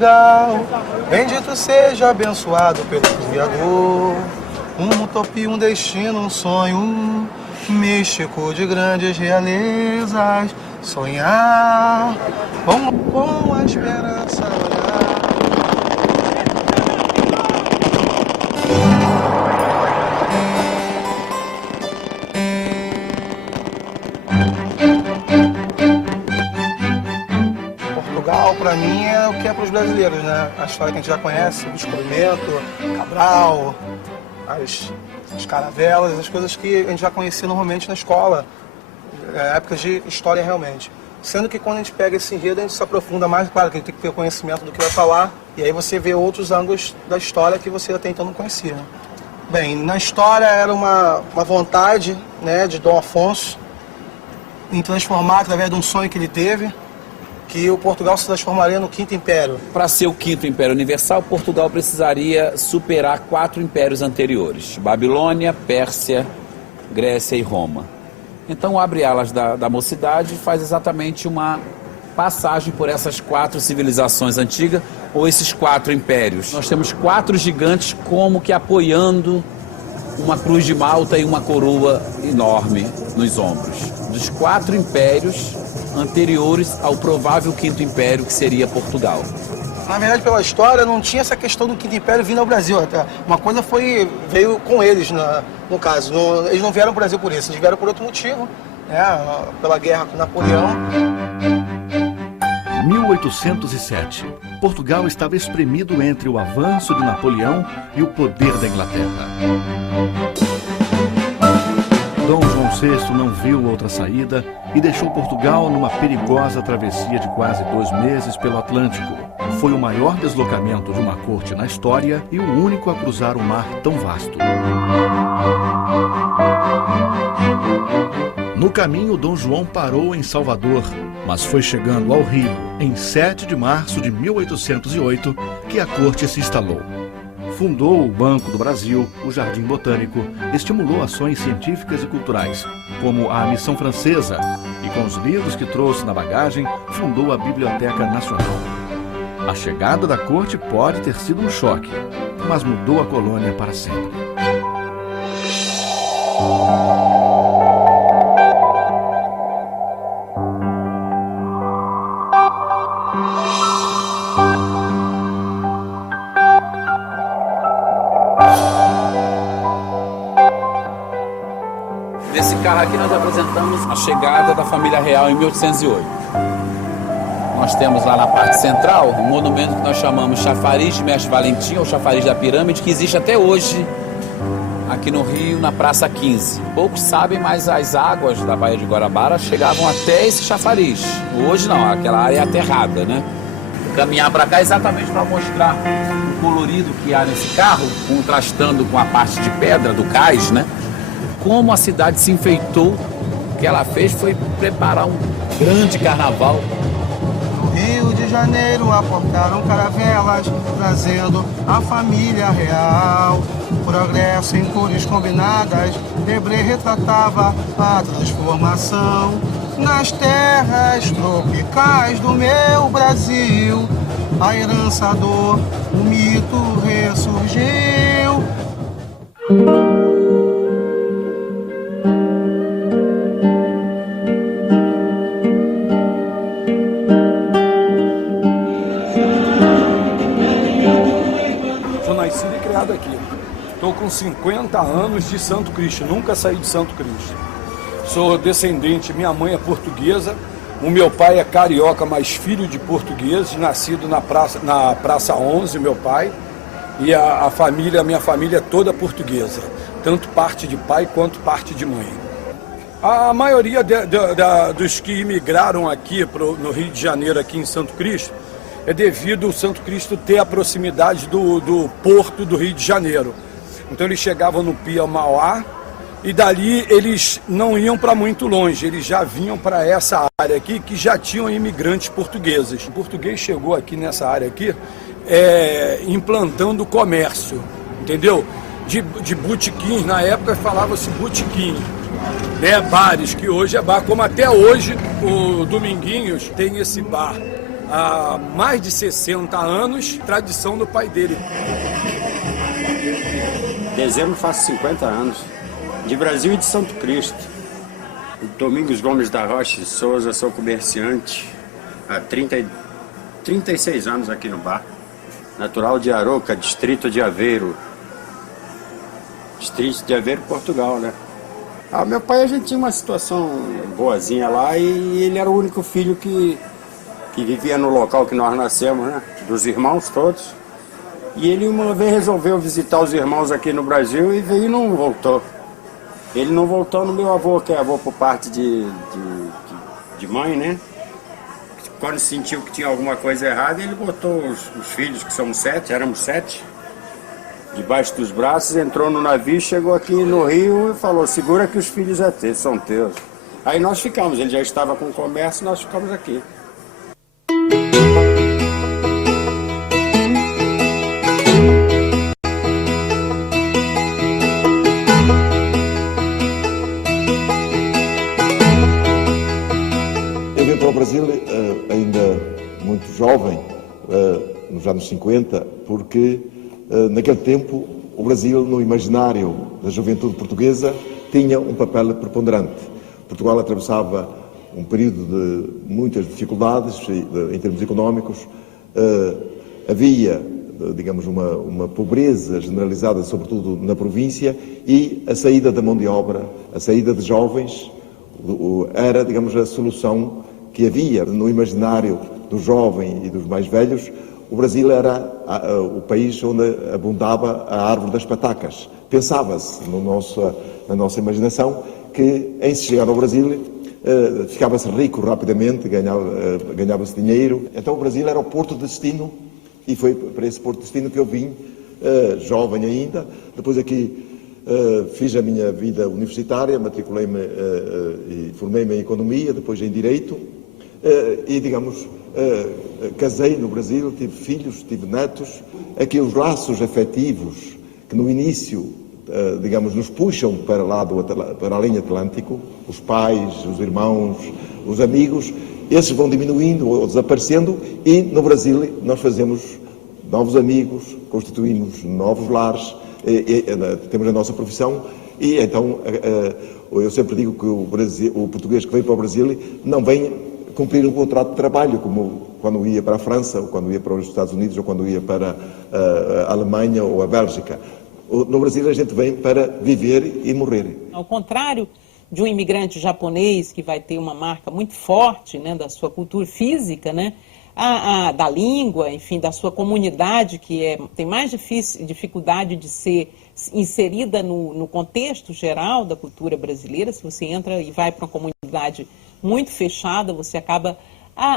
Portugal, bendito seja, abençoado pelo Criador. Uma utopia, um destino, um sonho místico de grandes realezas. Sonhar com a esperança olhar. Portugal, para mim, é o que é para os brasileiros, né? A história que a gente já conhece, o descobrimento, Cabral, as caravelas, as coisas que a gente já conhecia normalmente na escola, épocas de história realmente. Sendo que quando a gente pega esse enredo, a gente se aprofunda mais, claro que a gente tem que ter conhecimento do que vai falar, e aí você vê outros ângulos da história que você até então não conhecia. Bem, na história era uma vontade, né, de Dom Afonso em transformar, através de um sonho que ele teve, que o Portugal se transformaria no Quinto Império. Para ser o Quinto Império Universal, Portugal precisaria superar 4 impérios anteriores: Babilônia, Pérsia, Grécia e Roma. Então abre alas da mocidade e faz exatamente uma passagem por essas 4 civilizações antigas, ou esses 4 impérios. Nós temos 4 gigantes como que apoiando uma cruz de malta e uma coroa enorme nos ombros. Dos 4 impérios anteriores ao provável Quinto Império, que seria Portugal. Na verdade, pela história, não tinha essa questão do Quinto Império vindo ao Brasil. Até uma coisa veio com eles, no caso. Eles não vieram ao Brasil por isso, eles vieram por outro motivo, né, pela guerra com Napoleão. 1807. Portugal estava espremido entre o avanço de Napoleão e o poder da Inglaterra. Dom João VI não viu outra saída e deixou Portugal numa perigosa travessia de quase 2 meses pelo Atlântico. Foi o maior deslocamento de uma corte na história e o único a cruzar um mar tão vasto. No caminho, Dom João parou em Salvador, mas foi chegando ao Rio, em 7 de março de 1808, que a corte se instalou. Fundou o Banco do Brasil, o Jardim Botânico, estimulou ações científicas e culturais, como a Missão Francesa, e com os livros que trouxe na bagagem, fundou a Biblioteca Nacional. A chegada da corte pode ter sido um choque, mas mudou a colônia para sempre. Nesse carro aqui nós apresentamos a chegada da família real em 1808. Nós temos lá na parte central um monumento que nós chamamos Chafariz de Mestre Valentim, ou Chafariz da Pirâmide, que existe até hoje aqui no Rio, na Praça 15. Poucos sabem, mas as águas da Baía de Guarabara chegavam até esse chafariz. Hoje não, aquela área é aterrada, né? Vou caminhar para cá exatamente para mostrar o colorido que há nesse carro, contrastando com a parte de pedra do cais, né? Como a cidade se enfeitou. O que ela fez foi preparar um grande carnaval. No Rio de Janeiro aportaram caravelas, trazendo a família real. Progresso em cores combinadas, Debré retratava a transformação. Nas terras tropicais do meu Brasil, a herança o mito ressurgiu. Aqui. Estou com 50 anos de Santo Cristo, nunca saí de Santo Cristo. Sou descendente, minha mãe é portuguesa, o meu pai é carioca, mas filho de portugueses, nascido na Praça 11, meu pai, e minha família é toda portuguesa, tanto parte de pai quanto parte de mãe. A maioria dos que imigraram aqui no Rio de Janeiro, aqui em Santo Cristo, é devido ao Santo Cristo ter a proximidade do porto do Rio de Janeiro. Então eles chegavam no Pia Mauá e dali eles não iam para muito longe, eles já vinham para essa área aqui que já tinham imigrantes portugueses. O português chegou aqui nessa área aqui implantando comércio, entendeu? De botequins, na época falava-se botequim, né? Bares, que hoje é bar, como até hoje o Dominguinhos tem esse bar há mais de 60 anos, tradição do pai dele. Dezembro faz 50 anos, de Brasil e de Santo Cristo. Domingos Gomes da Rocha de Souza, sou comerciante há 36 anos aqui no bar. Natural de Aroca, distrito de Aveiro. Distrito de Aveiro, Portugal, né? Meu pai, a gente tinha uma situação boazinha lá e ele era o único filho que vivia no local que nós nascemos, né? Dos irmãos todos. E ele uma vez resolveu visitar os irmãos aqui no Brasil e veio e não voltou. Ele não voltou no meu avô, que é avô por parte de mãe, né? Quando sentiu que tinha alguma coisa errada, ele botou os filhos, que somos 7, éramos 7, debaixo dos braços, entrou no navio, chegou aqui no Rio e falou, segura que os filhos são teus. Aí nós ficamos, ele já estava com o comércio, nós ficamos aqui. Eu vim para o Brasil ainda muito jovem, nos anos 50, porque naquele tempo o Brasil, no imaginário da juventude portuguesa, tinha um papel preponderante. Portugal atravessava um período de muitas dificuldades em termos económicos. Havia, digamos, uma pobreza generalizada, sobretudo na província, e a saída da mão de obra, a saída de jovens, era, digamos, a solução que havia no imaginário do jovem e dos mais velhos. O Brasil era o país onde abundava a árvore das patacas. Pensava-se na nossa imaginação que, em se chegar ao Brasil, ficava-se rico rapidamente, ganhava-se dinheiro. Então o Brasil era o porto de destino, e foi para esse porto de destino que eu vim, jovem ainda. Depois aqui fiz a minha vida universitária, matriculei-me e formei-me em Economia, depois em Direito, e, digamos, casei no Brasil, tive filhos, tive netos. Aqui os laços afetivos que no início, digamos, nos puxam para lá para além Atlântico, os pais, os irmãos, os amigos, esses vão diminuindo ou desaparecendo, e no Brasil nós fazemos novos amigos, constituímos novos lares, temos a nossa profissão, e então eu sempre digo que o português que vem para o Brasil não vem cumprir um contrato de trabalho, como quando ia para a França, ou quando ia para os Estados Unidos, ou quando ia para a Alemanha ou a Bélgica. No Brasil a gente vem para viver e morrer. Ao contrário de um imigrante japonês que vai ter uma marca muito forte, né, da sua cultura física, né, da língua, enfim, da sua comunidade, que tem mais dificuldade de ser inserida no contexto geral da cultura brasileira. Se você entra e vai para uma comunidade muito fechada, você acaba...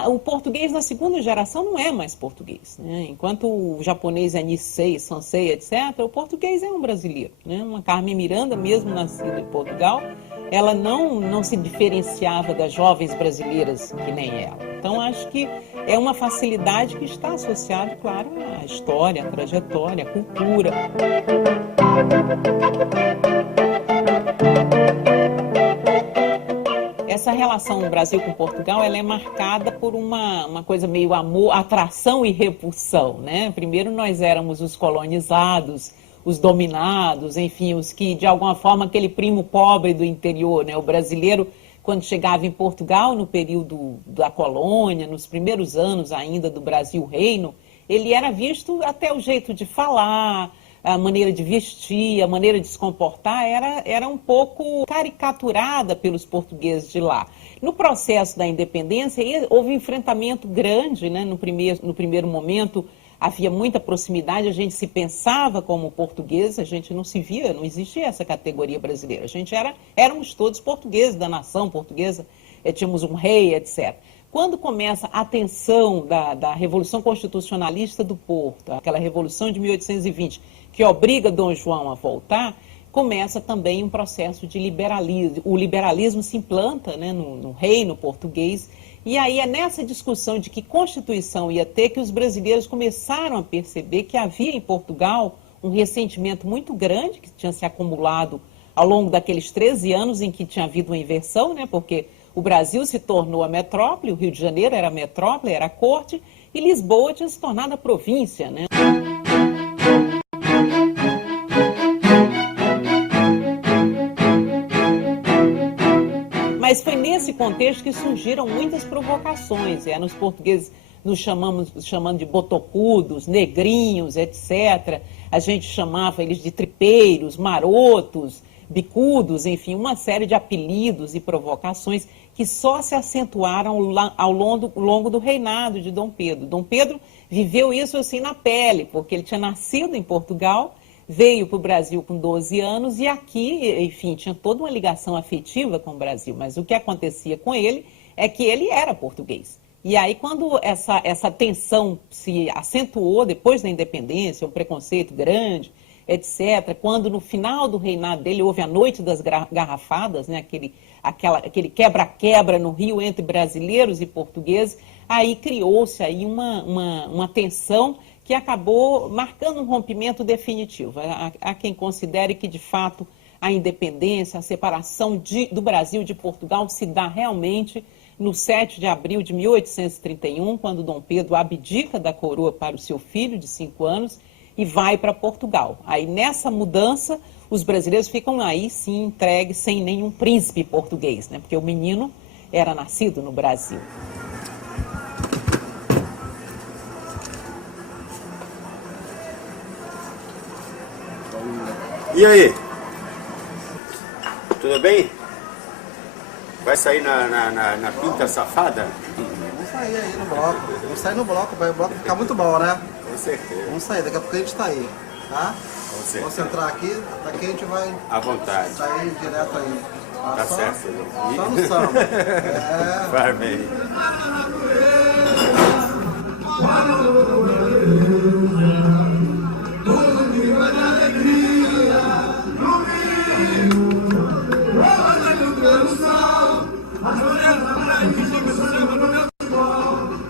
o português na segunda geração não é mais português, né? Enquanto o japonês é Nisei, Sansei, etc., o português é um brasileiro, né? Uma Carmen Miranda, mesmo nascida em Portugal, ela não se diferenciava das jovens brasileiras que nem ela. Então, acho que é uma facilidade que está associada, claro, à história, à trajetória, à cultura. Essa relação do Brasil com Portugal, ela é marcada por uma coisa meio amor, atração e repulsão, né? Primeiro nós éramos os colonizados, os dominados, enfim, os que, de alguma forma, aquele primo pobre do interior, né? O brasileiro, quando chegava em Portugal, no período da colônia, nos primeiros anos ainda do Brasil-Reino, ele era visto até o jeito de falar, a maneira de vestir, a maneira de se comportar era um pouco caricaturada pelos portugueses de lá. No processo da independência, houve um enfrentamento grande, né? No primeiro momento, havia muita proximidade, a gente se pensava como português, a gente não se via, não existia essa categoria brasileira. A gente éramos todos portugueses, da nação portuguesa, tínhamos um rei, etc. Quando começa a tensão da Revolução Constitucionalista do Porto, aquela Revolução de 1820, que obriga Dom João a voltar, começa também um processo de liberalismo. O liberalismo se implanta, né, no reino português, e aí é nessa discussão de que Constituição ia ter que os brasileiros começaram a perceber que havia em Portugal um ressentimento muito grande que tinha se acumulado ao longo daqueles 13 anos em que tinha havido uma inversão, né, porque O Brasil se tornou a metrópole, o Rio de Janeiro era a metrópole, era a corte, e Lisboa tinha se tornado a província, né? Mas foi nesse contexto que surgiram muitas provocações. Os portugueses nos chamando de botocudos, negrinhos, etc. A gente chamava eles de tripeiros, marotos, bicudos, enfim, uma série de apelidos e provocações que só se acentuaram ao longo do reinado de Dom Pedro. Dom Pedro viveu isso assim na pele, porque ele tinha nascido em Portugal, veio para o Brasil com 12 anos e aqui, enfim, tinha toda uma ligação afetiva com o Brasil. Mas o que acontecia com ele é que ele era português. E aí, quando essa tensão se acentuou depois da independência, um preconceito grande, etc., quando no final do reinado dele houve a Noite das Garrafadas, né, aquele quebra-quebra no Rio entre brasileiros e portugueses, aí criou-se aí uma tensão que acabou marcando um rompimento definitivo. Há quem considere que, de fato, a independência, a separação do Brasil de Portugal se dá realmente no 7 de abril de 1831, quando Dom Pedro abdica da coroa para o seu filho de 5 anos e vai para Portugal. Aí, nessa mudança, os brasileiros ficam aí, sim, entregues sem nenhum príncipe português, né? Porque o menino era nascido no Brasil. E aí? Tudo bem? Vai sair na pinta safada? Vamos sair aí no bloco. Vamos sair no bloco, vai o bloco ficar muito bom, né? Com certeza. Vamos sair, daqui a pouco a gente tá aí, tá? Com certeza. Vamos entrar aqui, daqui a gente vai À vontade. sair direto aí. Tá só, certo. Só no samba. É. Vai bem.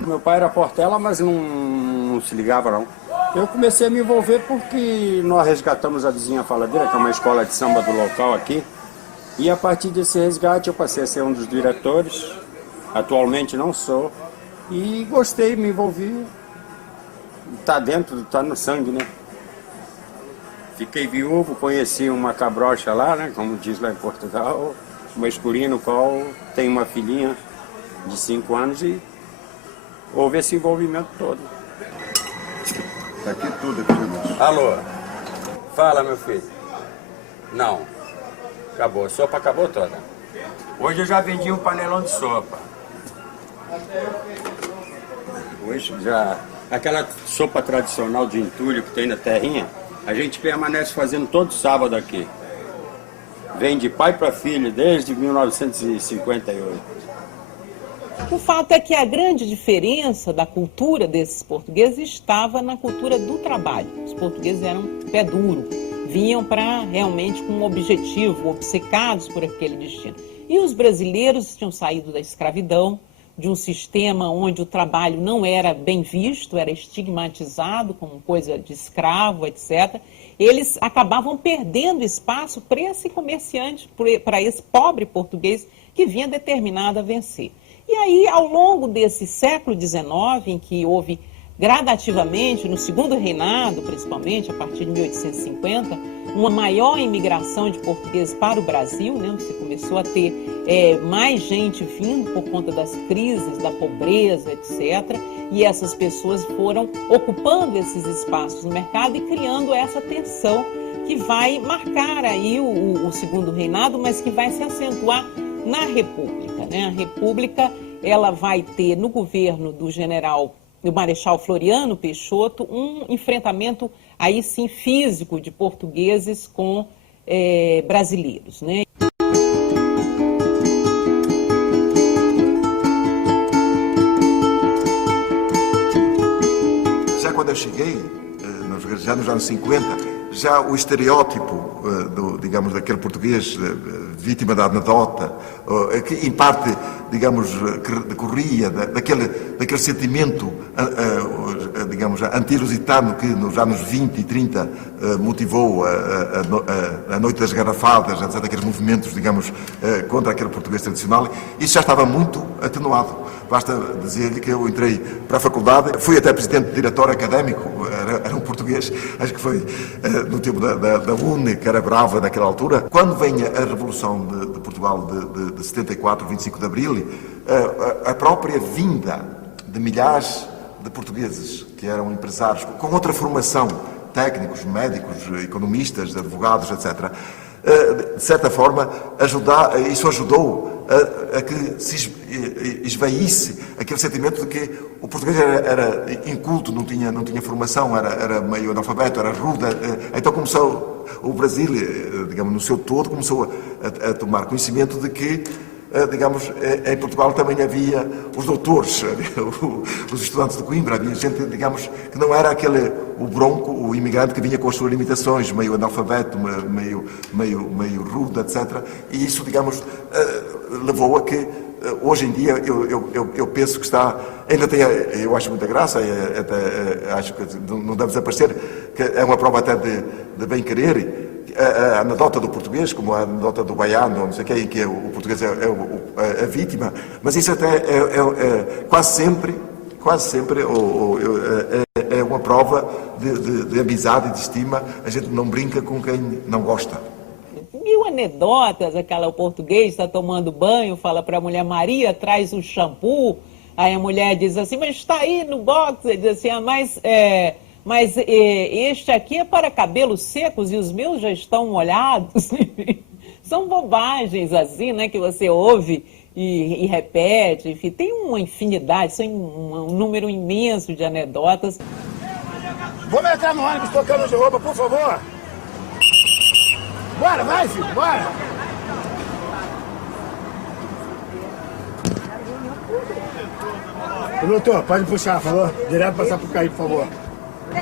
Meu pai era Portela, mas não se ligava não. Eu comecei a me envolver porque nós resgatamos a Vizinha Faladeira, que é uma escola de samba do local aqui. E a partir desse resgate eu passei a ser um dos diretores. Atualmente não sou. E gostei, me envolvi. Tá dentro, tá no sangue, né? Fiquei viúvo, conheci uma cabrocha lá, né? Como diz lá em Portugal. Uma escurinha no qual tem uma filhinha de 5 anos e houve esse envolvimento todo. Está aqui tudo, aqui, irmãos. Alô? Fala, meu filho. Não. Acabou. A sopa acabou toda. Hoje eu já vendi um panelão de sopa. Hoje já... Aquela sopa tradicional de entulho que tem na terrinha, a gente permanece fazendo todo sábado aqui. Vem de pai para filho desde 1958. O fato é que a grande diferença da cultura desses portugueses estava na cultura do trabalho. Os portugueses eram pé duro, vinham para realmente com um objetivo, obcecados por aquele destino. E os brasileiros tinham saído da escravidão, de um sistema onde o trabalho não era bem visto, era estigmatizado como coisa de escravo, etc. Eles acabavam perdendo espaço para esse comerciante, para esse pobre português que vinha determinado a vencer. E aí, ao longo desse século XIX, em que houve gradativamente, no segundo reinado, principalmente, a partir de 1850, uma maior imigração de portugueses para o Brasil, né? Você começou a ter mais gente vindo por conta das crises, da pobreza, etc. E essas pessoas foram ocupando esses espaços no mercado e criando essa tensão que vai marcar aí o segundo reinado, mas que vai se acentuar na República, né? A República, ela vai ter no governo do Marechal Floriano Peixoto, um enfrentamento aí sim físico de portugueses com brasileiros, né? Já quando eu cheguei, já nos anos 50, já o estereótipo, digamos, daquele português vítima da anedota, que em parte, digamos, que decorria daquele sentimento, digamos, anti-lusitano que nos anos 20 e 30 motivou a Noite das Garrafadas, etc., aqueles movimentos, digamos, contra aquele português tradicional, isso já estava muito atenuado. Basta dizer-lhe que eu entrei para a faculdade, fui até presidente de diretório académico, era um português, acho que foi no tempo da UNE, que era brava naquela altura. Quando vem a Revolução de Portugal de 74, 25 de Abril, a própria vinda de milhares de portugueses que eram empresários, com outra formação, técnicos, médicos, economistas, advogados, etc., de certa forma, isso ajudou a que se esvaísse aquele sentimento de que o português era inculto, não tinha formação, era meio analfabeto, era rude. Então começou o Brasil, digamos, no seu todo, começou a tomar conhecimento de que, digamos, em Portugal também havia os doutores, os estudantes de Coimbra, havia gente, digamos, que não era o bronco, o imigrante que vinha com as suas limitações, meio analfabeto, meio rude, etc. E isso, digamos, levou a que, hoje em dia, eu penso que ainda tem, eu acho muita graça, até acho que não deve desaparecer, que é uma prova até de bem-querer, a anedota do português, como a anedota do baiano, não sei o que, em que o português é a vítima, mas isso até quase sempre é uma prova de amizade e de estima. A gente não brinca com quem não gosta. Mil anedotas, o português está tomando banho, fala para a mulher, Maria, traz o shampoo, aí a mulher diz assim, mas está aí no box, ele diz assim, mas este aqui é para cabelos secos e os meus já estão molhados. São bobagens assim, né, que você ouve e repete. Enfim, tem uma infinidade, um número imenso de anedotas. Vamos entrar no ônibus tocando de roupa, por favor. Bora, vai, filho, bora. Doutor, pode puxar, por favor. Direto passar pro Caí, por favor.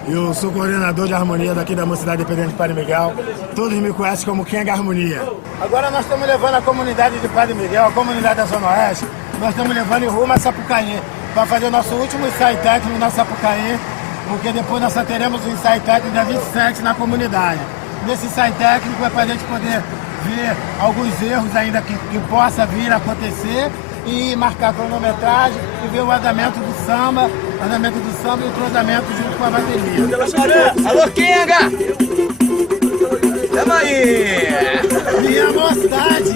Eu sou coordenador de harmonia daqui da Mocidade Independente de Padre Miguel. Todos me conhecem como King Harmonia. Agora nós estamos levando a comunidade de Padre Miguel, a comunidade da Zona Oeste, nós estamos levando em rumo a Sapucaí, para fazer o nosso último ensaio técnico na Sapucaí, porque depois nós só teremos o ensaio técnico dia 27 na comunidade. Nesse ensaio técnico é para a gente poder ver alguns erros ainda que possa vir a acontecer e marcar a cronometragem e ver o andamento do samba e o cruzamento junto com a bateria. Alô, Kinga! Tamo aí! Minha mocidade,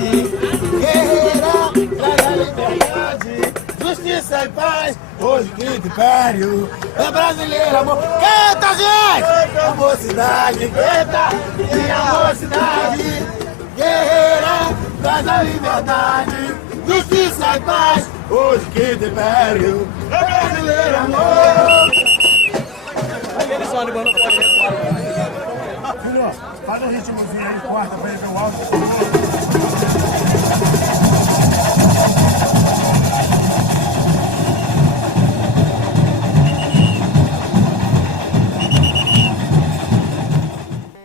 guerreira, traz a liberdade, justiça e paz, hoje grito império, é brasileiro, amor. Canta, gente! A mocidade, canta! Minha mocidade, guerreira, traz a liberdade, justiça e paz, hoje grito império, é brasileiro, amor. Aquele som de banda pode ir embora. Filho, faz um ritmozinho aí, corta pra ele ver o áudio, por favor.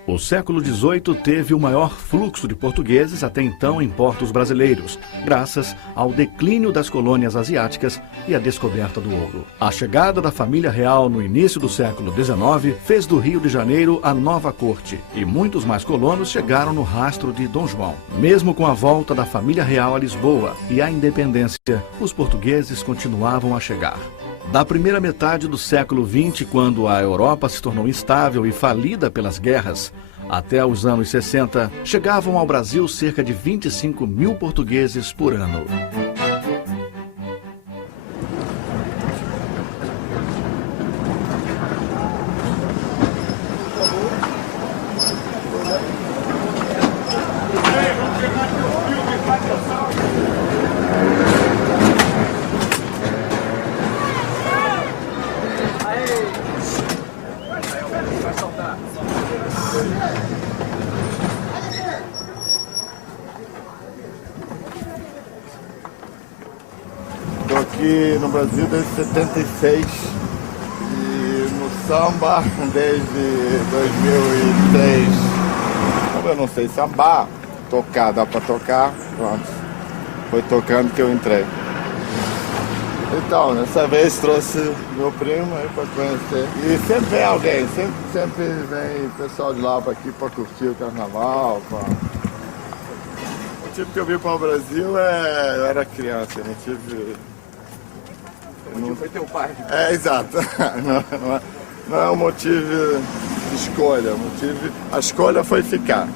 O século XVIII teve o maior fluxo de portugueses até então em portos brasileiros, graças ao declínio das colônias asiáticas e à descoberta do ouro. A chegada da família real no início do século XIX fez do Rio de Janeiro a nova corte, e muitos mais colonos chegaram no rastro de Dom João. Mesmo com a volta da família real a Lisboa e a independência, os portugueses continuavam a chegar. Da primeira metade do século XX, quando a Europa se tornou instável e falida pelas guerras, até os anos 60, chegavam ao Brasil cerca de 25 mil portugueses por ano. Estou aqui no Brasil desde 76 e no samba desde 2003. Como eu não sei sambar, tocar, dá pra tocar, pronto. Foi tocando que eu entrei. Então, dessa vez trouxe meu primo aí pra conhecer. E sempre vem alguém, sempre vem pessoal de lá pra aqui pra curtir o carnaval. O motivo que eu vim para o Brasil eu era criança, eu não tive... O motivo foi teu pai. Exato. Não é um motivo de escolha, a escolha foi ficar.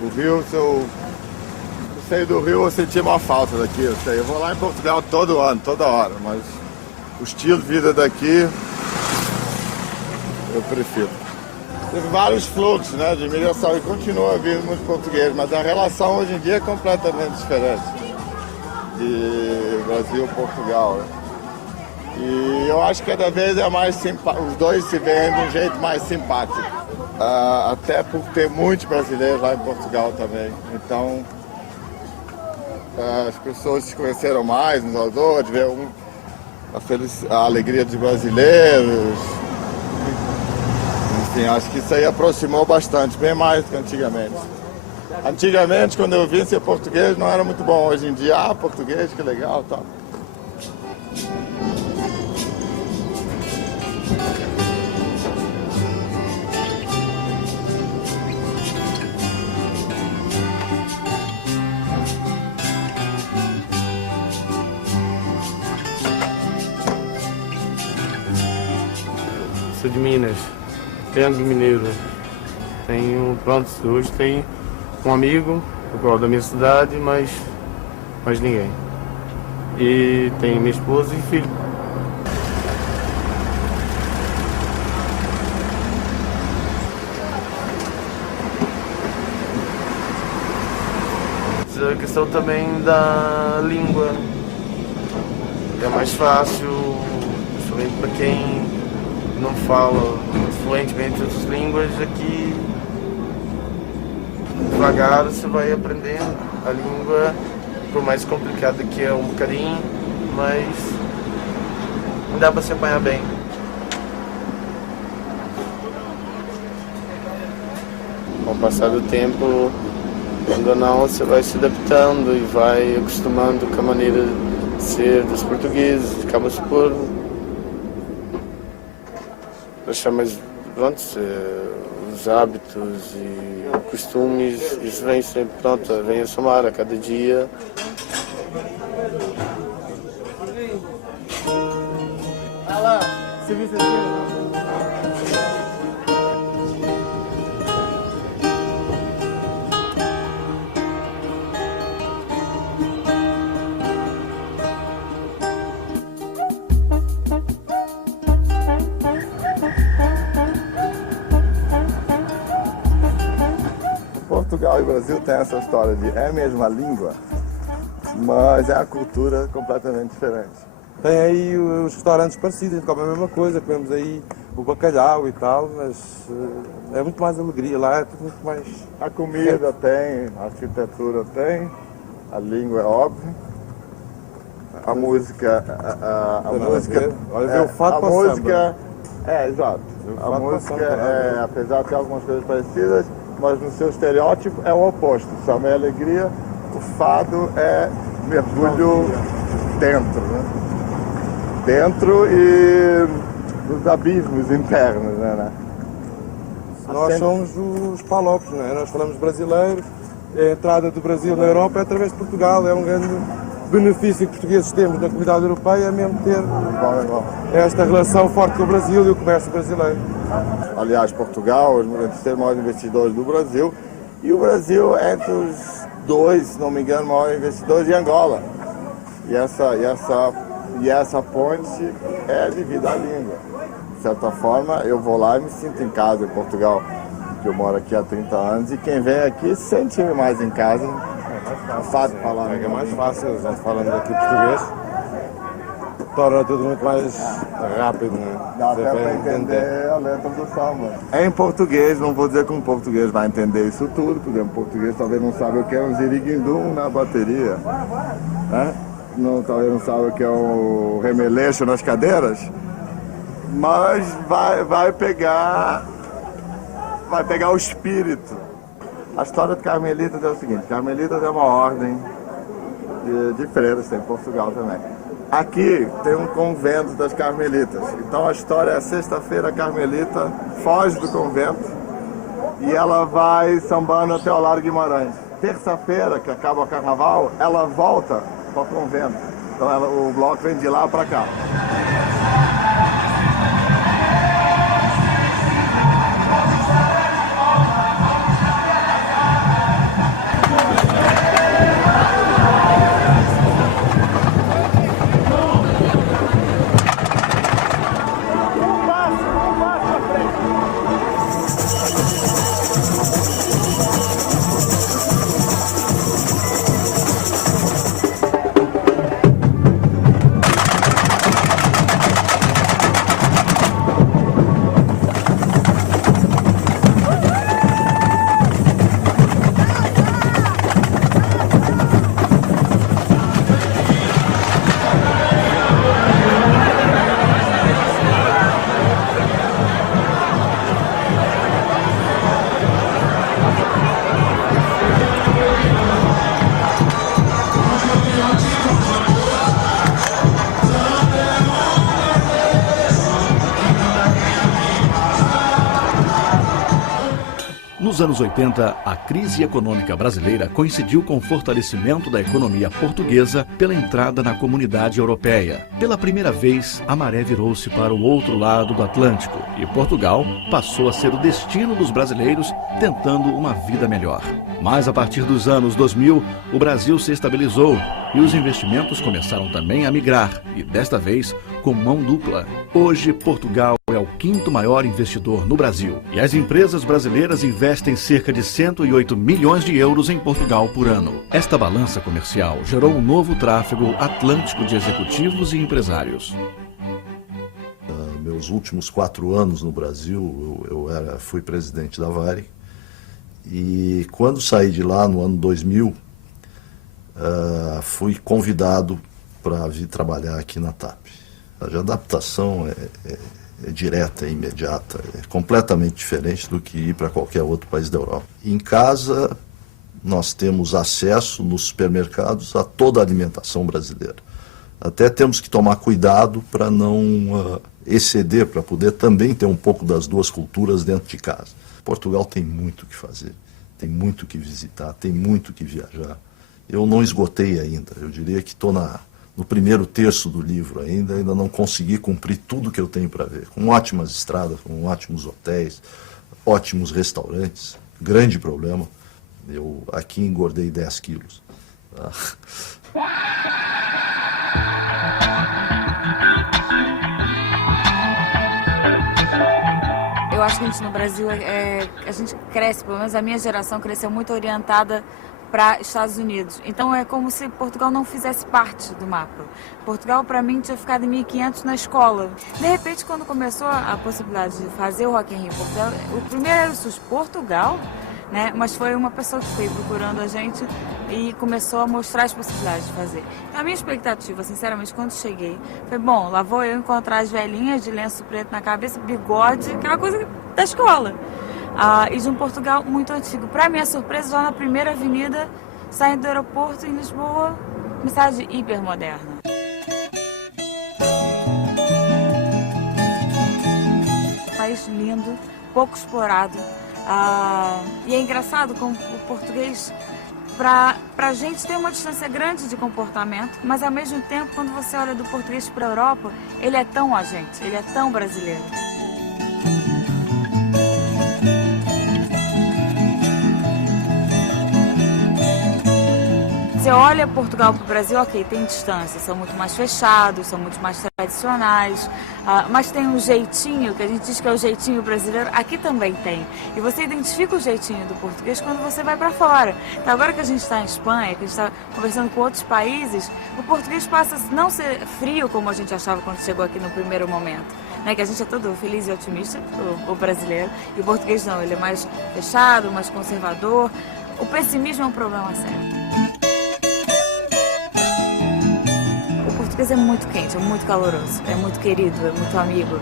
O Rio, se eu saí do Rio, eu senti uma falta daqui, eu vou lá em Portugal todo ano, toda hora, mas o estilo de vida daqui eu prefiro. Teve vários fluxos, né, de imigração e continua vindo muitos portugueses, mas a relação hoje em dia é completamente diferente de Brasil e Portugal. Né? E eu acho que cada vez é mais simpático, os dois se veem de um jeito mais simpático. Até por ter muitos brasileiros lá em Portugal também. Então, as pessoas se conheceram mais uns aos outros, ver a alegria dos brasileiros. Enfim, acho que isso aí aproximou bastante, bem mais do que antigamente. Antigamente, quando eu vim ser português, não era muito bom. Hoje em dia, português, que legal e tal. De Minas, Triângulo Mineiro. Hoje tem um amigo, igual da minha cidade, mas mais ninguém. E tem minha esposa e filho. A questão também da língua. É mais fácil, principalmente para quem não fala fluentemente outras línguas, aqui devagar você vai aprendendo a língua, por mais complicada que é um bocadinho, mas dá para se apanhar bem. Com o passar do tempo, quando não, você vai se adaptando e vai acostumando com a maneira de ser dos portugueses, acaba-se por achar mais, pronto, os hábitos e costumes, isso vem sempre, pronto, vem a somar a cada dia. Olha lá, serviço aqui. Portugal e o Brasil tem essa história de é a mesma língua, mas é a cultura completamente diferente. Tem aí os restaurantes parecidos, a gente come a mesma coisa, comemos aí o bacalhau e tal, mas é muito mais alegria, lá é tudo muito mais... A comida tem, a arquitetura tem, a língua é óbvia, a música... A música... Olha, ver o fato a música, exato. A música, apesar de ter algumas coisas parecidas, mas no seu estereótipo é o oposto. Samba é alegria, o fado é mergulho dentro, né? Dentro e nos abismos internos, né? Nós somos os palopes, né? Nós falamos brasileiros, a entrada do Brasil na Europa é através de Portugal, é um grande benefício que os portugueses temos na comunidade europeia, é mesmo ter esta relação forte com o Brasil e o comércio brasileiro. Aliás, Portugal é um dos terceiros maiores investidores do Brasil e o Brasil é entre os dois, se não me engano, maiores investidores de Angola. E essa ponte é devido à língua. De certa forma, eu vou lá e me sinto em casa em Portugal, porque eu moro aqui há 30 anos e quem vem aqui se sente mais em casa. É fácil falar. É mais fácil, a gente falando aqui português, torna tudo muito mais rápido, né? Dá até para entender a letra do samba. É em português, não vou dizer que um português vai entender isso tudo, porque um português talvez não sabe o que é um ziriguindum na bateria, né? Talvez não sabe o que é um remeleixo nas cadeiras, mas vai pegar o espírito. A história de Carmelitas é o seguinte: Carmelitas é uma ordem de freiras, tem em Portugal também. Aqui tem um convento das Carmelitas. Então a história é: sexta-feira a Carmelita foge do convento e ela vai sambando até o Largo Guimarães. Terça-feira, que acaba o carnaval, ela volta para o convento. Então o bloco vem de lá para cá. Nos anos 80, a crise econômica brasileira coincidiu com o fortalecimento da economia portuguesa pela entrada na comunidade europeia. Pela primeira vez, a maré virou-se para o outro lado do Atlântico e Portugal passou a ser o destino dos brasileiros tentando uma vida melhor. Mas a partir dos anos 2000, o Brasil se estabilizou e os investimentos começaram também a migrar, e desta vez com mão dupla. Hoje, Portugal é o quinto maior investidor no Brasil e as empresas brasileiras investem cerca de 108 milhões de euros em Portugal por ano. Esta balança comercial gerou um novo tráfego atlântico de executivos e empresários. Meus últimos 4 anos no Brasil, eu fui presidente da Varig, e quando saí de lá no ano 2000, fui convidado para vir trabalhar aqui na TAP. A adaptação é direta, é imediata, é completamente diferente do que ir para qualquer outro país da Europa. Em casa, nós temos acesso nos supermercados a toda a alimentação brasileira. Até temos que tomar cuidado para não exceder, para poder também ter um pouco das duas culturas dentro de casa. Portugal tem muito o que fazer, tem muito o que visitar, tem muito o que viajar. Eu não esgotei ainda, eu diria que estou no primeiro terço do livro ainda não consegui cumprir tudo que eu tenho para ver. Com ótimas estradas, com ótimos hotéis, ótimos restaurantes. Grande problema, eu aqui engordei 10 quilos. Eu acho que a gente no Brasil, a gente cresce, pelo menos a minha geração cresceu muito orientada para Estados Unidos. Então é como se Portugal não fizesse parte do mapa. Portugal, para mim, tinha ficado em 1500 na escola. De repente, quando começou a possibilidade de fazer o Rock in Rio em Portugal, o primeiro era o SUS Portugal, né? Mas foi uma pessoa que foi procurando a gente e começou a mostrar as possibilidades de fazer. Então, a minha expectativa, sinceramente, quando cheguei, foi, bom, lá vou eu encontrar as velhinhas de lenço preto na cabeça, bigode, aquela coisa da escola. E de um Portugal muito antigo. Para minha surpresa, já na primeira avenida, saindo do aeroporto em Lisboa, uma cidade hipermoderna. País lindo, pouco explorado. E é engraçado como o português, pra gente, tem uma distância grande de comportamento, mas ao mesmo tempo, quando você olha do português para a Europa, ele é tão a gente, ele é tão brasileiro. Você olha Portugal para o Brasil, ok, tem distância, são muito mais fechados, são muito mais tradicionais, mas tem um jeitinho, que a gente diz que é o jeitinho brasileiro, aqui também tem. E você identifica o jeitinho do português quando você vai para fora. Então, agora que a gente está em Espanha, que a gente está conversando com outros países, o português passa a não ser frio, como a gente achava quando chegou aqui no primeiro momento. Né, que a gente é todo feliz e otimista, o brasileiro, e o português não, ele é mais fechado, mais conservador. O pessimismo é um problema sério. português é muito quente, é muito caloroso, é muito querido, é muito amigo.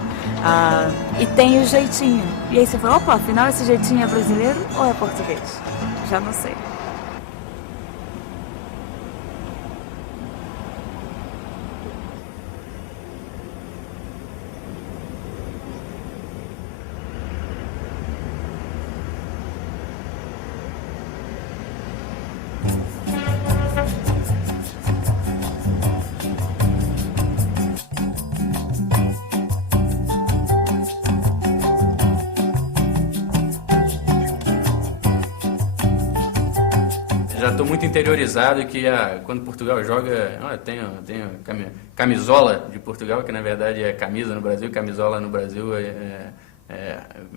E tem o jeitinho. E aí você fala, opa, afinal esse jeitinho é brasileiro ou é português? Já não sei. Já estou muito interiorizado que quando Portugal joga, eu tenho camisola de Portugal, que na verdade é camisa no Brasil, camisola no Brasil é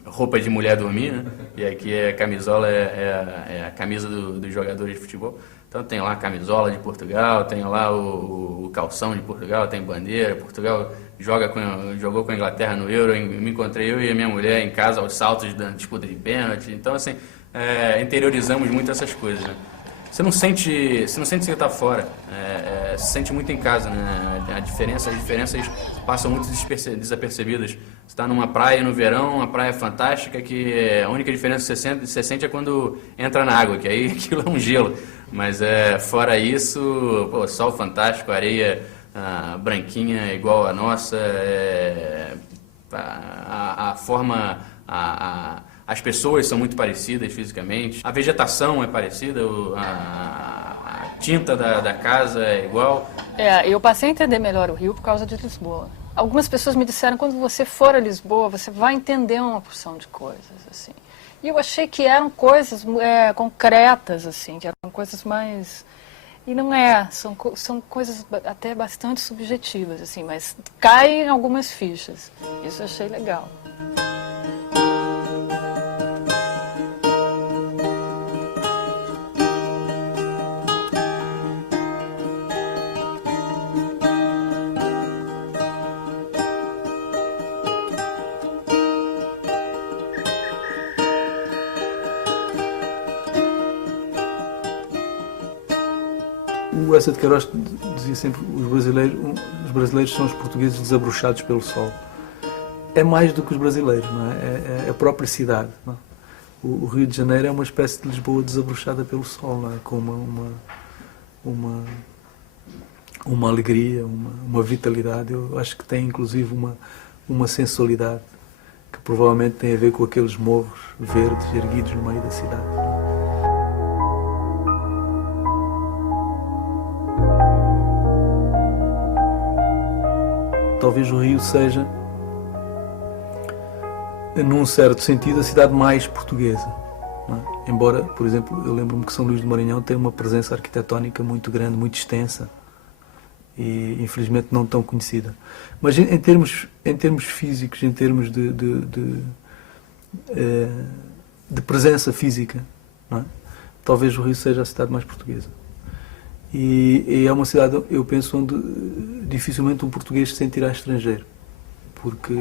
roupa de mulher dormir, né? E aqui camisola é a camisa dos jogadores de futebol. Então tem lá a camisola de Portugal, tem lá o calção de Portugal, tem bandeira. Portugal jogou com a Inglaterra no Euro, me encontrei eu e a minha mulher em casa aos saltos da disputa de pênalti. Então assim, interiorizamos muito essas coisas, né? Você não sente que você está fora, se sente muito em casa, né? As diferenças passam muito desapercebidas. Você está numa praia no verão, uma praia fantástica, que a única diferença que você sente é quando entra na água, que aí aquilo é um gelo. Mas fora isso, sol fantástico, areia branquinha igual a nossa, a forma... As pessoas são muito parecidas fisicamente, a vegetação é parecida, a tinta da casa é igual. Eu passei a entender melhor o Rio por causa de Lisboa. Algumas pessoas me disseram, quando você for a Lisboa, você vai entender uma porção de coisas, assim. E eu achei que eram coisas concretas, assim, que eram coisas mais... E não são coisas até bastante subjetivas, assim, mas caem algumas fichas. Isso eu achei legal. O Eça de Queiroz dizia sempre os brasileiros são os portugueses desabrochados pelo sol. É mais do que os brasileiros, não é? É a própria cidade. Não é? O Rio de Janeiro é uma espécie de Lisboa desabrochada pelo sol, não é? Com uma alegria, uma vitalidade. Eu acho que tem inclusive uma sensualidade que provavelmente tem a ver com aqueles morros verdes erguidos no meio da cidade. Não é? Talvez o Rio seja, num certo sentido, a cidade mais portuguesa. Não é? Embora, por exemplo, eu lembro-me que São Luís do Maranhão tem uma presença arquitetónica muito grande, muito extensa e, infelizmente, não tão conhecida. Mas em termos físicos, em termos de presença física, não é? Talvez o Rio seja a cidade mais portuguesa. E é uma cidade, eu penso, onde dificilmente um português se sentirá estrangeiro, porque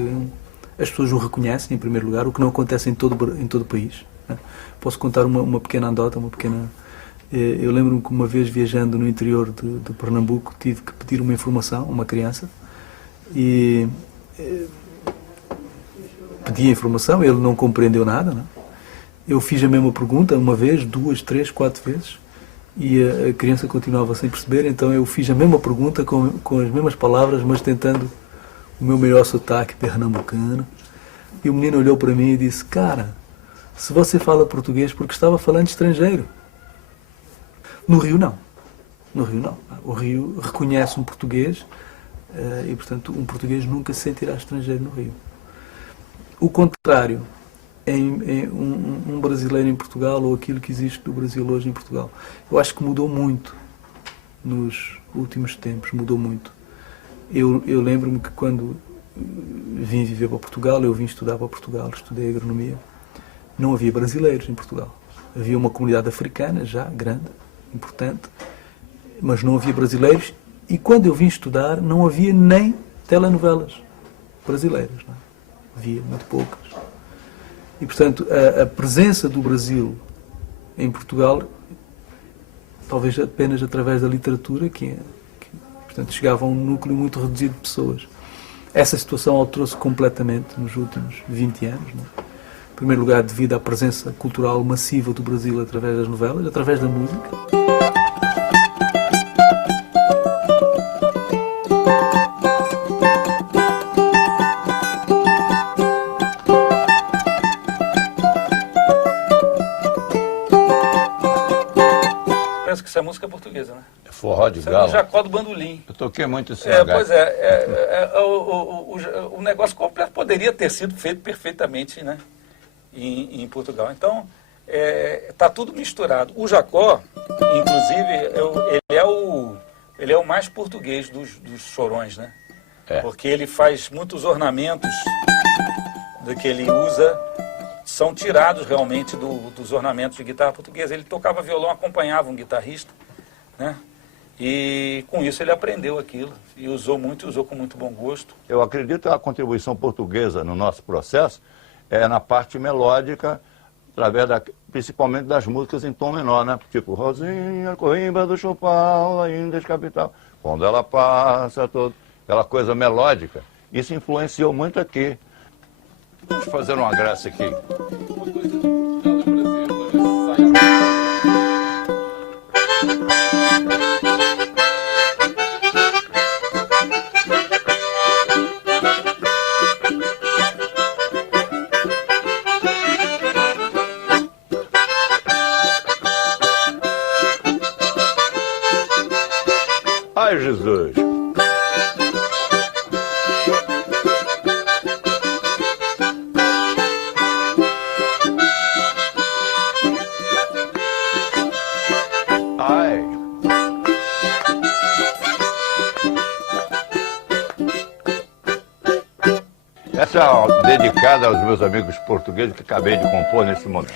as pessoas o reconhecem, em primeiro lugar, o que não acontece em todo o país. Né? Posso contar uma pequena anedota, eu lembro-me que uma vez, viajando no interior de Pernambuco, tive que pedir uma informação a uma criança, e pedi a informação, ele não compreendeu nada. Não? Eu fiz a mesma pergunta, uma vez, 2, 3, 4 vezes, e a criança continuava sem perceber, então eu fiz a mesma pergunta com as mesmas palavras, mas tentando o meu melhor sotaque pernambucano. E o menino olhou para mim e disse: cara, se você fala português porque estava falando estrangeiro. No Rio não. No Rio não. O Rio reconhece um português e, portanto, um português nunca se sentirá estrangeiro no Rio. O contrário, um brasileiro em Portugal, ou aquilo que existe do Brasil hoje em Portugal. Eu acho que mudou muito nos últimos tempos, mudou muito. Eu lembro-me que quando vim viver para Portugal, eu vim estudar para Portugal, estudei agronomia, não havia brasileiros em Portugal. Havia uma comunidade africana já grande, importante, mas não havia brasileiros, e quando eu vim estudar não havia nem telenovelas brasileiras. Não é? Havia muito poucas. E, portanto, a presença do Brasil em Portugal, talvez apenas através da literatura, portanto chegava a um núcleo muito reduzido de pessoas. Essa situação alterou-se completamente nos últimos 20 anos. Não é? Em primeiro lugar, devido à presença cultural massiva do Brasil através das novelas, através da música. Penso que isso é música portuguesa, né? É forró de Isso galo. é o Jacó do Bandolim. Eu toquei muito esse Pois o negócio completo poderia ter sido feito perfeitamente, né, em Portugal. Então, está tudo misturado. O Jacó, inclusive, ele é o mais português dos chorões, né? Porque ele faz muitos ornamentos que ele usa, são tirados realmente dos ornamentos de guitarra portuguesa. Ele tocava violão, acompanhava um guitarrista, né? E com isso ele aprendeu aquilo e usou com muito bom gosto. Eu acredito que a contribuição portuguesa no nosso processo é na parte melódica, através principalmente das músicas em tom menor, né? Tipo, Rosinha, Coimbra do Chopal, ainda capital. Quando ela passa, aquela coisa melódica. Isso influenciou muito aqui. Vamos fazer uma graça aqui. Ai, Jesus! Ai! Essa é dedicada aos meus amigos portugueses que acabei de compor nesse momento.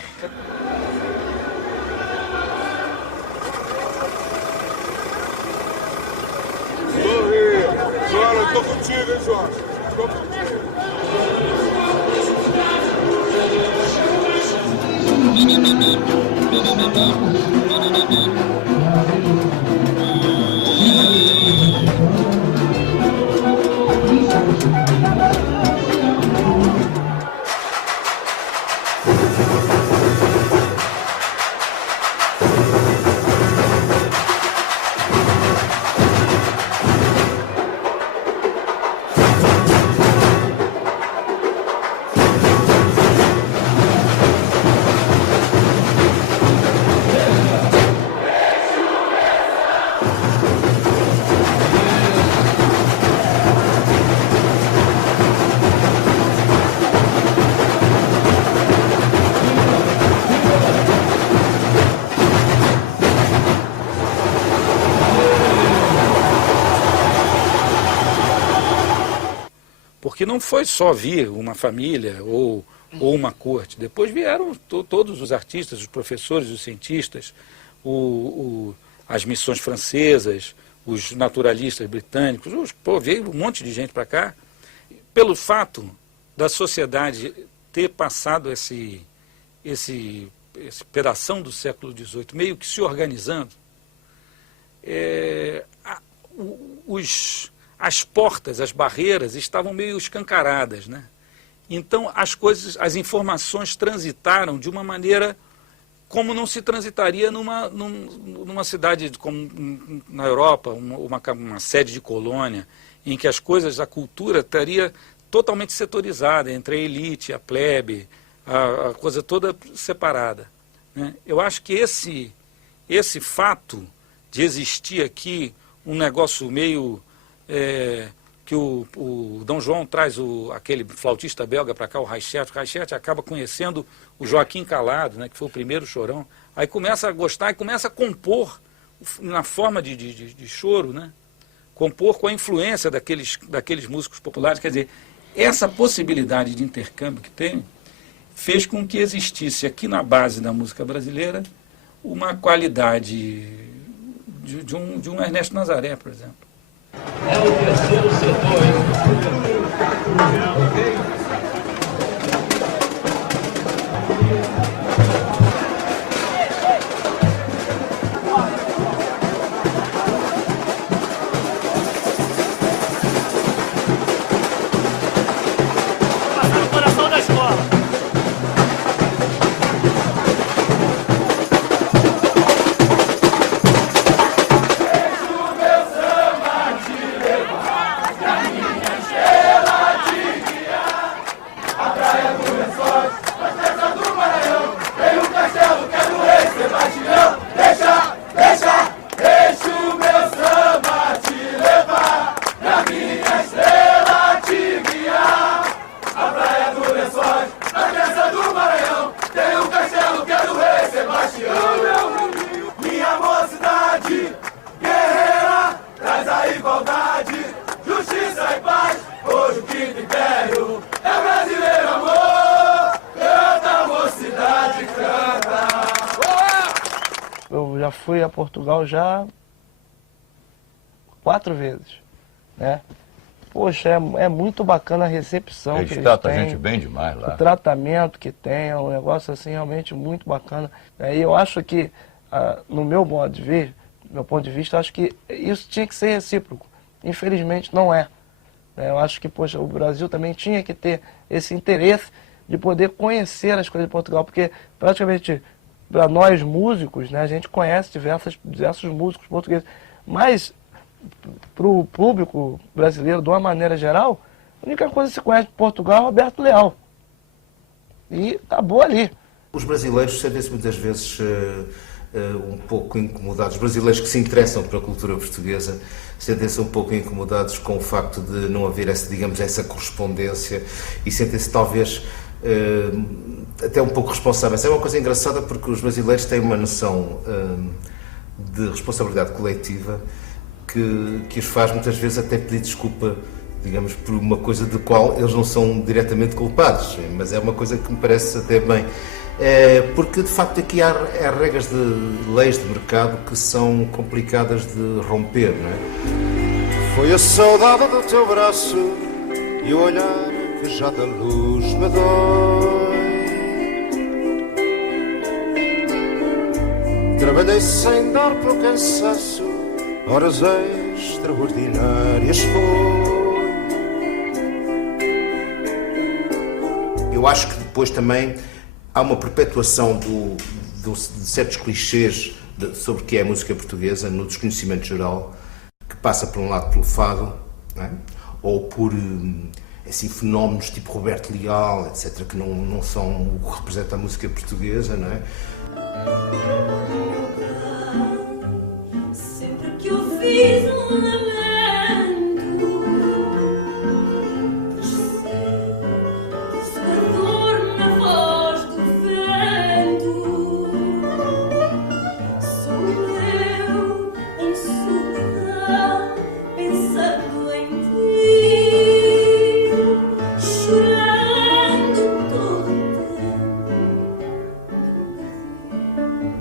João, eu tô contigo, hein, João? Tô contigo. Porque não foi só vir uma família ou uma corte. Depois vieram todos os artistas, os professores, os cientistas, as missões francesas, os naturalistas britânicos. Veio um monte de gente para cá. Pelo fato da sociedade ter passado esse pedação do século XVIII meio que se organizando, as portas, as barreiras estavam meio escancaradas, né? Então as informações transitaram de uma maneira como não se transitaria numa cidade como na Europa, uma sede de colônia, em que a cultura estaria totalmente setorizada entre a elite, a plebe, a coisa toda separada, né? Eu acho que esse fato de existir aqui um negócio meio que o Dom João traz aquele flautista belga para cá, o Reichert. O Reichert acaba conhecendo o Joaquim Calado, né, que foi o primeiro chorão. Aí começa a gostar e começa a compor na forma de choro, né? Compor com a influência daqueles músicos populares. Quer dizer, essa possibilidade de intercâmbio que tem fez com que existisse aqui na base da música brasileira uma qualidade de um Ernesto Nazaré, por exemplo. É o terceiro setor, hein? já fui a Portugal já 4 vezes, né? Poxa, é muito bacana a recepção que eles trata têm. a gente bem demais lá. O tratamento que tem, é um negócio assim realmente muito bacana. E eu acho que, no meu modo de ver, meu ponto de vista, acho que isso tinha que ser recíproco. Infelizmente não é. Eu acho que, poxa, o Brasil também tinha que ter esse interesse de poder conhecer as coisas de Portugal, porque praticamente para nós músicos, né, a gente conhece diversos músicos portugueses, mas para o público brasileiro, de uma maneira geral, a única coisa que se conhece de Portugal é Roberto Leal. E acabou ali. Os brasileiros sentem-se muitas vezes um pouco incomodados. Os brasileiros que se interessam pela cultura portuguesa sentem-se um pouco incomodados com o facto de não haver essa correspondência e sentem-se talvez até um pouco responsáveis. É uma coisa engraçada porque os brasileiros têm uma noção de responsabilidade coletiva que os faz muitas vezes até pedir desculpa, digamos, por uma coisa de qual eles não são diretamente culpados, mas é uma coisa que me parece até bem. Porque de facto aqui há regras de leis de mercado que são complicadas de romper, não é? Foi a saudade do teu braço e o olhar que já da luz me dói. Trabalhei sem dar pelo cansaço, horas extraordinárias foi. Eu acho que depois também há uma perpetuação de certos clichês sobre o que é a música portuguesa no desconhecimento geral, que passa por um lado pelo fado, não é? Ou por assim, fenómenos tipo Roberto Leal, etc., que não são o que representa a música portuguesa, não é? Sempre que eu fiz um lamento, pescador na voz do vento, sou eu em solidão, pensando em ti, chorando todo o tempo.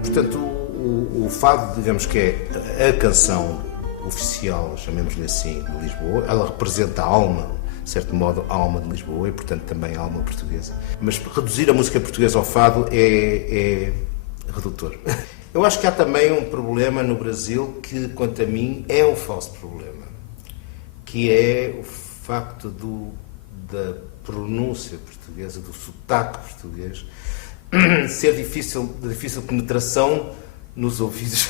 Portanto, o fado, digamos que é a canção oficial, chamemos-lhe assim, de Lisboa. Ela representa a alma, de certo modo, a alma de Lisboa e, portanto, também a alma portuguesa. Mas reduzir a música portuguesa ao fado é redutor. Eu acho que há também um problema no Brasil que, quanto a mim, é um falso problema, que é o facto da pronúncia portuguesa, do sotaque português, ser de difícil penetração nos ouvidos,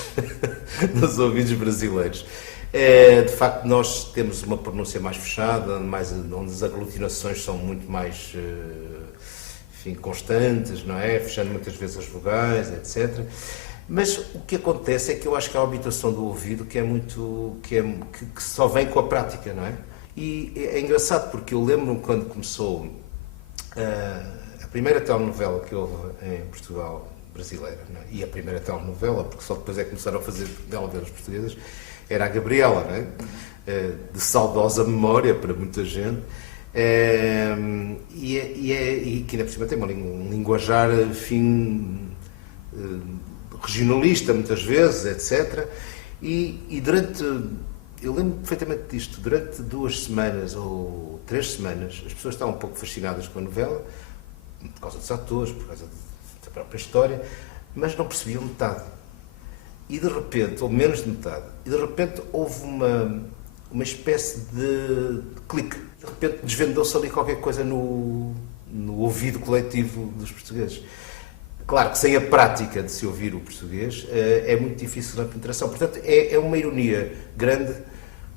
nos ouvidos brasileiros. De facto, nós temos uma pronúncia mais fechada, onde as aglutinações são muito mais constantes, não é? Fechando muitas vezes as vogais, etc. Mas o que acontece é que eu acho que há uma habituação do ouvido que só vem com a prática, não é? E é engraçado porque eu lembro-me quando começou a primeira telenovela que houve em Portugal, brasileira, não é? E a primeira telenovela, porque só depois é que começaram a fazer telenovelas portuguesas, era a Gabriela, não é? De saudosa memória para muita gente, e que ainda por cima tem um linguajar, enfim, regionalista muitas vezes, etc. E durante, eu lembro perfeitamente disto, durante 2 semanas ou 3 semanas, as pessoas estavam um pouco fascinadas com a novela, por causa dos atores, por causa da própria história, mas não percebiam metade. E de repente, ou menos de metade, e de repente houve uma espécie de clique. De repente desvendou-se ali qualquer coisa no ouvido coletivo dos portugueses. Claro que sem a prática de se ouvir o português é muito difícil a penetração. Portanto, é uma ironia grande,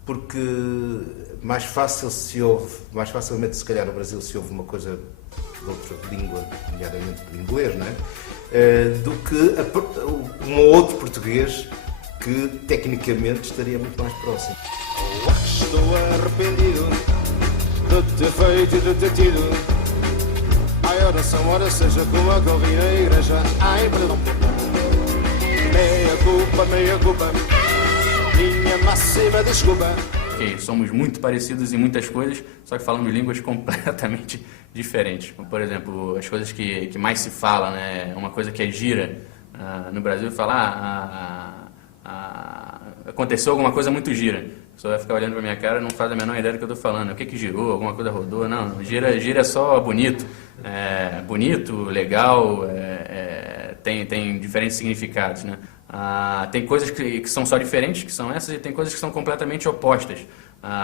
porque mais facilmente se calhar no Brasil se ouve uma coisa de outra língua, nomeadamente do inglês, não é? Do que um outro português que tecnicamente estaria muito mais próximo. Estou arrependido de ter feito e de ter tido. Ai, oração, ora seja como a que eu vi na igreja. Ai, perdão. Meia culpa, minha máxima desculpa. Okay, somos muito parecidos em muitas coisas, só que falamos línguas completamente diferentes. Por exemplo, as coisas que mais se fala, né? Uma coisa que é gira, no Brasil e falar aconteceu alguma coisa muito gira. A pessoa vai ficar olhando pra minha cara e não faz a menor ideia do que eu tô falando. O que girou? Alguma coisa rodou? Não, gira é só bonito. Bonito, legal, tem diferentes significados, né? Tem coisas que são só diferentes, que são essas, e tem coisas que são completamente opostas.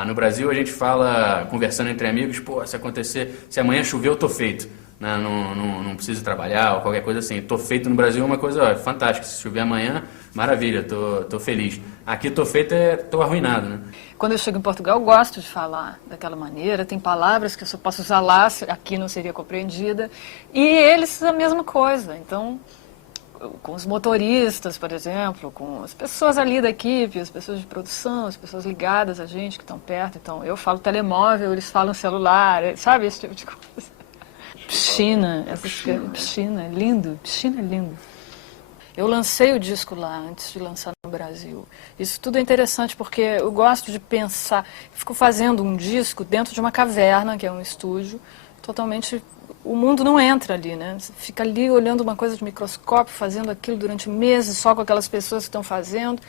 No Brasil a gente fala, conversando entre amigos, pô, se amanhã chover eu tô feito. Não preciso trabalhar ou qualquer coisa assim. Tô feito no Brasil é uma coisa fantástica. Se chover amanhã, maravilha, tô feliz. Aqui tô feito tô arruinado, né? Quando eu chego em Portugal, eu gosto de falar daquela maneira. Tem palavras que eu só posso usar lá, aqui não seria compreendida. E eles a mesma coisa. Então, com os motoristas, por exemplo, com as pessoas ali da equipe, as pessoas de produção, as pessoas ligadas a gente que estão perto. Então, eu falo telemóvel, eles falam celular, sabe? Esse tipo de coisa. Piscina, piscina, é lindo, piscina é lindo. Eu lancei o disco lá antes de lançar no Brasil. Isso tudo é interessante porque eu gosto de pensar, fico fazendo um disco dentro de uma caverna, que é um estúdio, totalmente, o mundo não entra ali, né? Você fica ali olhando uma coisa de microscópio, fazendo aquilo durante meses, só com aquelas pessoas que estão fazendo.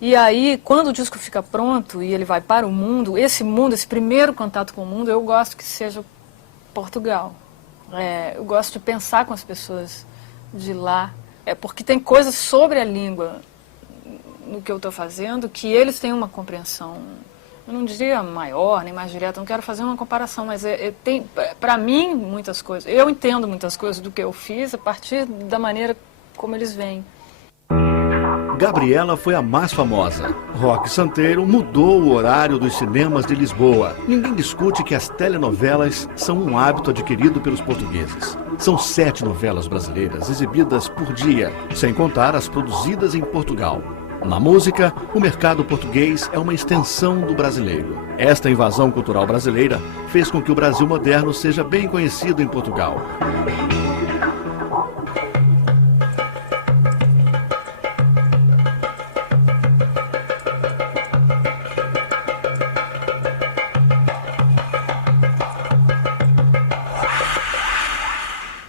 E aí, quando o disco fica pronto e ele vai para o mundo, esse primeiro contato com o mundo, eu gosto que seja Portugal. Eu gosto de pensar com as pessoas de lá, porque tem coisas sobre a língua no que eu estou fazendo que eles têm uma compreensão, eu não diria maior nem mais direta, não quero fazer uma comparação, mas tem, para mim, muitas coisas. Eu entendo muitas coisas do que eu fiz a partir da maneira como eles veem. Gabriela foi a mais famosa. Roque Santeiro mudou o horário dos cinemas de Lisboa. Ninguém discute que as telenovelas são um hábito adquirido pelos portugueses. São 7 novelas brasileiras exibidas por dia, sem contar as produzidas em Portugal. Na música, o mercado português é uma extensão do brasileiro. Esta invasão cultural brasileira fez com que o Brasil moderno seja bem conhecido em Portugal.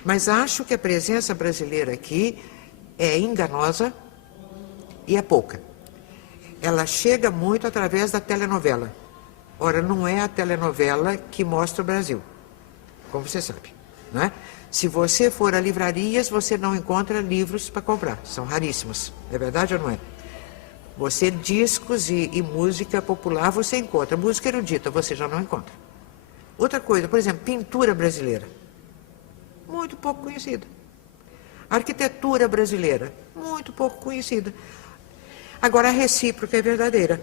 Mas acho que a presença brasileira aqui é enganosa e é pouca. Ela chega muito através da telenovela. Ora, não é a telenovela que mostra o Brasil, como você sabe, não é? Se você for a livrarias, você não encontra livros para comprar, são raríssimos. É verdade ou não é? Você, discos e música popular, você encontra. Música erudita, você já não encontra. Outra coisa, por exemplo, pintura brasileira. Muito pouco conhecida. Arquitetura brasileira, muito pouco conhecida. Agora, a recíproca é verdadeira.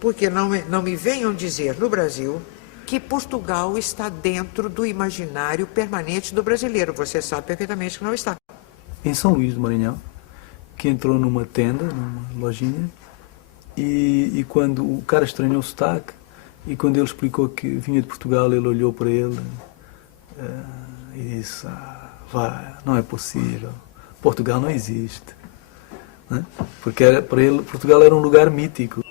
Porque não me venham dizer no Brasil que Portugal está dentro do imaginário permanente do brasileiro. Você sabe perfeitamente que não está. Em São Luís do Maranhão, que entrou numa tenda, numa lojinha, e quando o cara estranhou o sotaque, e quando ele explicou que vinha de Portugal, ele olhou para ele e disse, não é possível, Portugal não existe. Né? Porque para ele, Portugal era um lugar mítico.